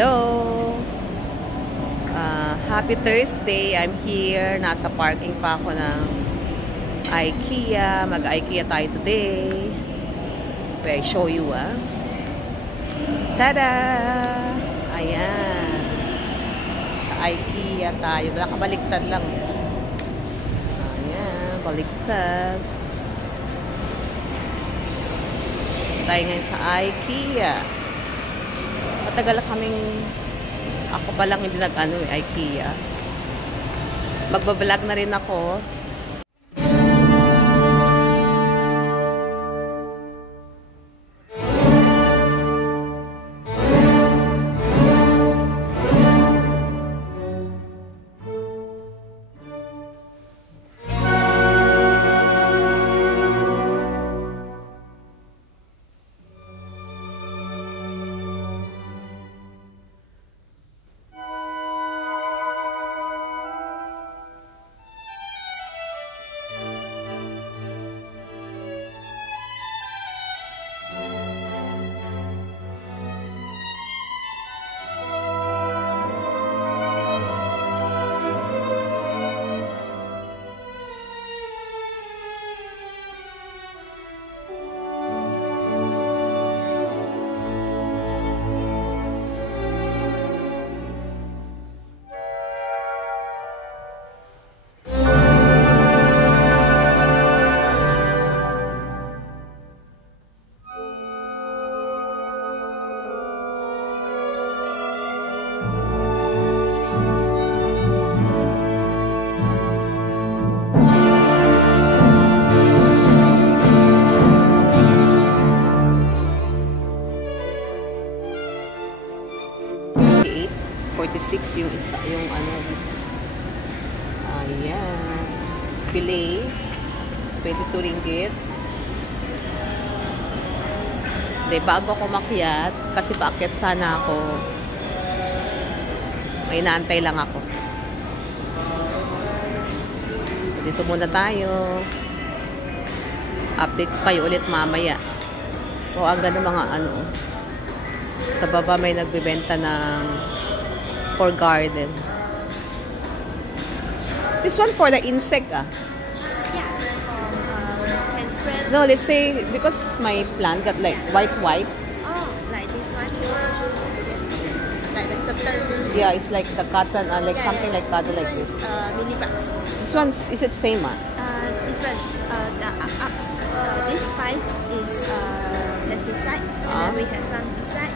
Hello! Happy Thursday! I'm here. Nasa parking pa ako ng IKEA. Mag-IKEA tayo today. I show you, Tada! Ayan. Sa IKEA tayo. Nakabaliktad lang. Ayan. Baliktad. Tayo ngayon sa IKEA. Matagal kaming ako pa lang hindi IKEA. Magbablog na rin ako. $46 yung isa, yung ayan, fillet, ₱22. De, bago ako makyat, kasi paakyat sana ako, may inaantay lang ako. So, dito muna tayo. Update kayo ulit mamaya. O, ang ganda mga sa baba may nagbibenta ng for garden. This one for the insect, Yeah. Can spread. No, let's say because my plant got like white. Oh, like this one. Like the cotton. Yeah, it's like the cotton, like yeah, something like cotton like this. Mini box. This one is it same, Different. This pipe is pesticide, and then we have fungicide.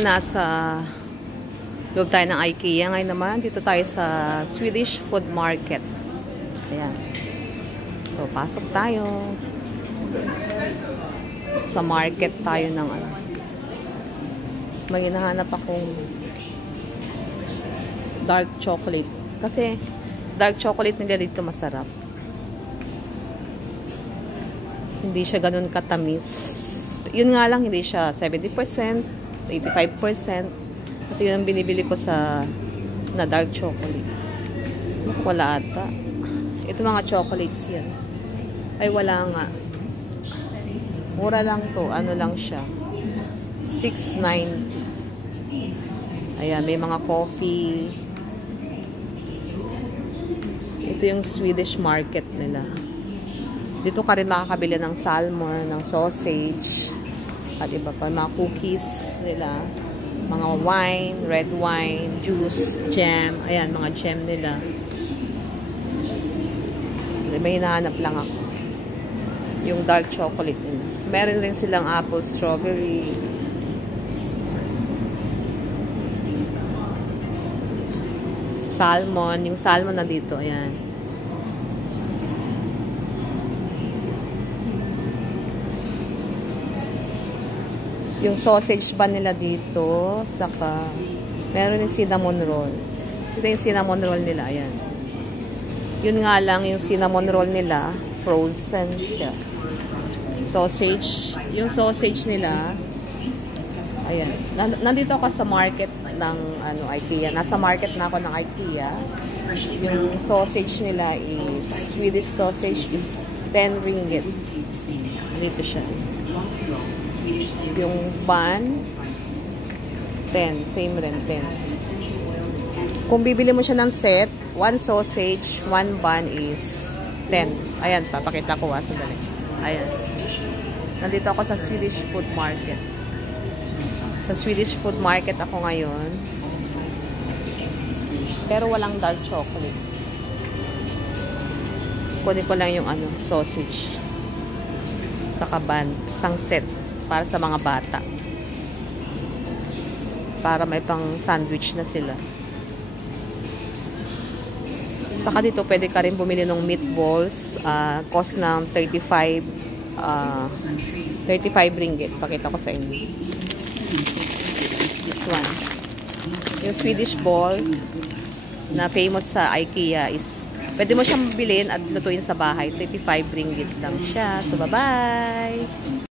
Kanina nasa loob tayo ng IKEA. Ngayon naman, dito tayo sa Swedish Food Market. Ayan. So, pasok tayo. Sa market tayo ng ano. May hinahanap akong dark chocolate. Kasi, dark chocolate nila dito masarap. Hindi siya ganun katamis. Yun nga lang, hindi siya 70%, 85%. Kasi yun ang binibili ko sa na dark chocolate. Wala ata. Ito mga chocolates yan. Ay, wala nga. Mura lang to. Ano lang siya. 6.90. Ayan, may mga coffee. Ito yung Swedish market nila. Dito ka rin makakabili ng salmon, ng sausage, at iba pa, mga cookies nila, mga wine, red wine, juice, jam. Ayan, mga jam nila. May hinahanap lang ako. Yung dark chocolate nila. Meron rin silang apple, strawberry. Salmon. Yung salmon na dito. Ayan. Yung sausage bun nila dito. Saka, meron yung cinnamon roll. Ito yung cinnamon roll nila. Ayan. Yun nga lang, yung cinnamon roll nila, frozen siya. Sausage. Yung sausage nila, ayan. Nandito ako sa market ng ano, IKEA. Nasa market na ako ng IKEA. Yung sausage nila is, Swedish sausage is 10 ringgit. Dito siya. Yung bun, 10. Same rin, 10. Kung bibili mo siya ng set, 1 sausage, 1 bun is 10. Ayan, papakita ko sandali. Ayan. Nandito ako sa Swedish Food Market. Sa Swedish Food Market ako ngayon. Pero walang dark chocolate. Kunin ko lang yung ano, sausage. Saka bun, isang set para sa mga bata. Para may pang sandwich na sila. Saka dito pwede ka rin bumili ng meatballs. Cost ng 35 ringgit. Pakita ko sa inyo. This one. Yung Swedish ball na famous sa IKEA is pwede mo siyang bilhin at lutuin sa bahay. 35 ringgit lang siya. So, bye-bye!